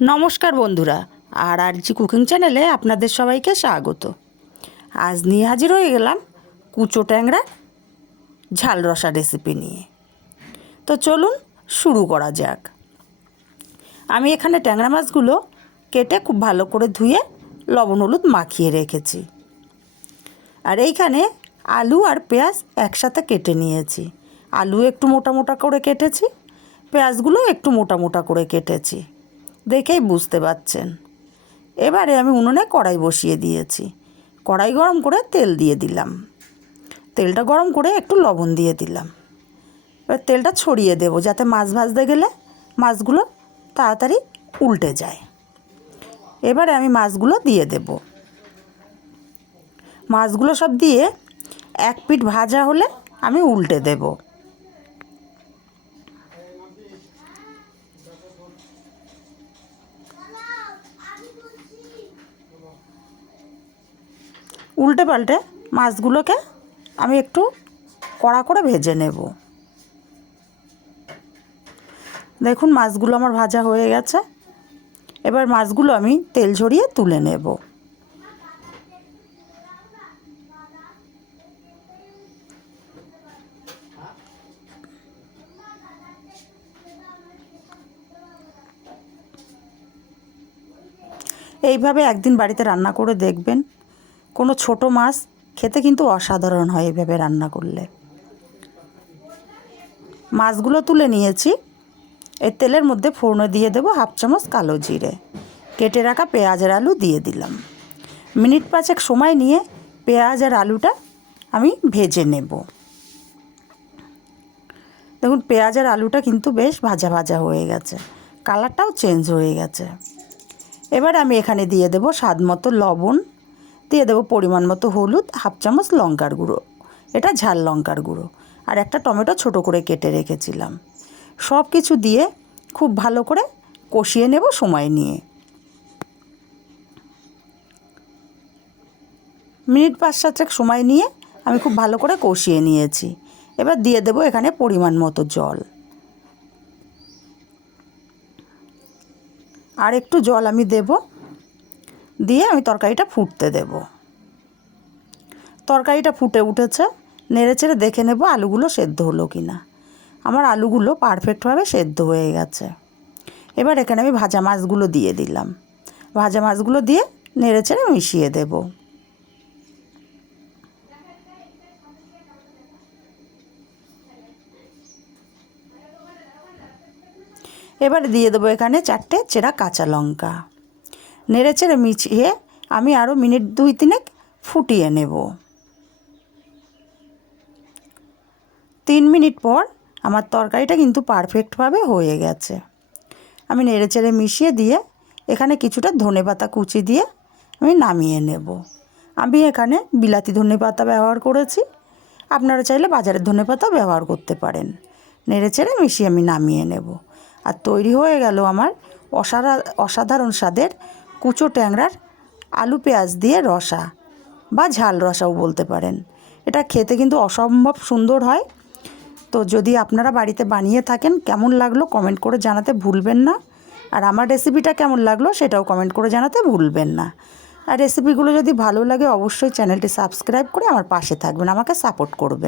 নমস্কার বন্ধুরা, আর আর জি কুকিং চ্যানেলে আপনাদের সবাইকে স্বাগত। আজ নিয়ে হাজির হয়ে গেলাম কুচো ট্যাংরা ঝাল রসা রেসিপি নিয়ে। তো চলুন শুরু করা যাক। আমি এখানে ট্যাংরা মাছগুলো কেটে খুব ভালো করে ধুয়ে লবণ হলুদ মাখিয়ে রেখেছি। আর এইখানে আলু আর পেঁয়াজ একসাথে কেটে নিয়েছি। আলু একটু মোটা মোটা করে কেটেছি, পেঁয়াজগুলো একটু মোটা মোটা করে কেটেছি। দেখেই বুঝতে পারছেন। এবারে আমি উনুনে কড়াই বসিয়ে দিয়েছি। কড়াই গরম করে তেল দিয়ে দিলাম। তেলটা গরম করে একটু লবণ দিয়ে দিলাম। এবার তেলটা ছড়িয়ে দেবো যাতে মাছ ভাজতে গেলে মাছগুলো তাড়াতাড়ি উল্টে যায়। এবারে আমি মাছগুলো দিয়ে দেব। মাছগুলো সব দিয়ে এক পিঠ ভাজা হলে আমি উল্টে দেবো। উল্টে পাল্টে মাছগুলোকে আমি একটু কড়া করে ভেজে নেব। দেখুন মাছগুলো আমার ভাজা হয়ে গেছে। এবার মাছগুলো আমি তেল ঝরিয়ে তুলে নেব। এইভাবে একদিন বাড়িতে রান্না করে দেখবেন। কোনো ছোট মাছ খেতে কিন্তু অসাধারণ হয় এভাবে রান্না করলে। মাছগুলো তুলে নিয়েছি। এই তেলের মধ্যে ফোড়নে দিয়ে দেবো হাফ চামচ কালো জিরে। কেটে রাখা পেঁয়াজের আলু দিয়ে দিলাম। মিনিট পাঁচেক সময় নিয়ে পেঁয়াজ আর আলুটা আমি ভেজে নেব। দেখুন, পেঁয়াজ আর আলুটা কিন্তু বেশ ভাজা ভাজা হয়ে গেছে। কালারটাও চেঞ্জ হয়ে গেছে। এবার আমি এখানে দিয়ে দেবো স্বাদ মতো লবণ। দিয়ে দেবো পরিমাণ মতো হলুদ, হাফ চামচ লঙ্কার গুঁড়ো। এটা ঝাল লঙ্কার গুঁড়ো। আর একটা টমেটো ছোট করে কেটে রেখেছিলাম। সব কিছু দিয়ে খুব ভালো করে কষিয়ে নেব সময় নিয়ে। মিনিট পাঁচ সাতেক সময় নিয়ে আমি খুব ভালো করে কষিয়ে নিয়েছি। এবার দিয়ে দেবো এখানে পরিমাণ মতো জল। আর একটু জল আমি দেব দিয়ে আমি তরকারিটা ফুটতে দেব। তরকারিটা ফুটে উঠেছে, নেড়ে চেড়ে দেখে নেব আলুগুলো সেদ্ধ হলো কি না আমার আলুগুলো পারফেক্টভাবে সেদ্ধ হয়ে গেছে। এবার এখানে আমি ভাজা মাছগুলো দিয়ে দিলাম। ভাজা মাছগুলো দিয়ে নেড়ে চেড়ে মিশিয়ে দেব। এবার দিয়ে দেবো এখানে চারটে চেরা কাঁচা লঙ্কা। নেড়ে চেড়ে মিছিয়ে আমি আরও মিনিট দুই তিনেক ফুটিয়ে নেব। তিন মিনিট পর আমার তরকারিটা কিন্তু পারফেক্টভাবে হয়ে গেছে। আমি নেড়ে চেড়ে মিশিয়ে দিয়ে এখানে কিছুটা ধনে পাতা কুচি দিয়ে আমি নামিয়ে নেব। আমি এখানে বিলাতি ধনে পাতা ব্যবহার করেছি। আপনারা চাইলে বাজারের ধনে পাতা ব্যবহার করতে পারেন। নেড়ে চেড়ে মিশিয়ে আমি নামিয়ে নেব। আর তৈরি হয়ে গেল আমার অসাধারণ স্বাদের কুচো ট্যাংরার আলু পেঁয়াজ দিয়ে রসা বা ঝাল রসাও বলতে পারেন। এটা খেতে কিন্তু অসম্ভব সুন্দর হয়। তো যদি আপনারা বাড়িতে বানিয়ে থাকেন, কেমন লাগল কমেন্ট করে জানাতে ভুলবেন না। আর আমার রেসিপিটা কেমন লাগল সেটাও কমেন্ট করে জানাতে ভুলবেন না। আর রেসিপিগুলো যদি ভালো লাগে, অবশ্যই চ্যানেলটি সাবস্ক্রাইব করে আমার পাশে থাকবেন, আমাকে সাপোর্ট করবেন।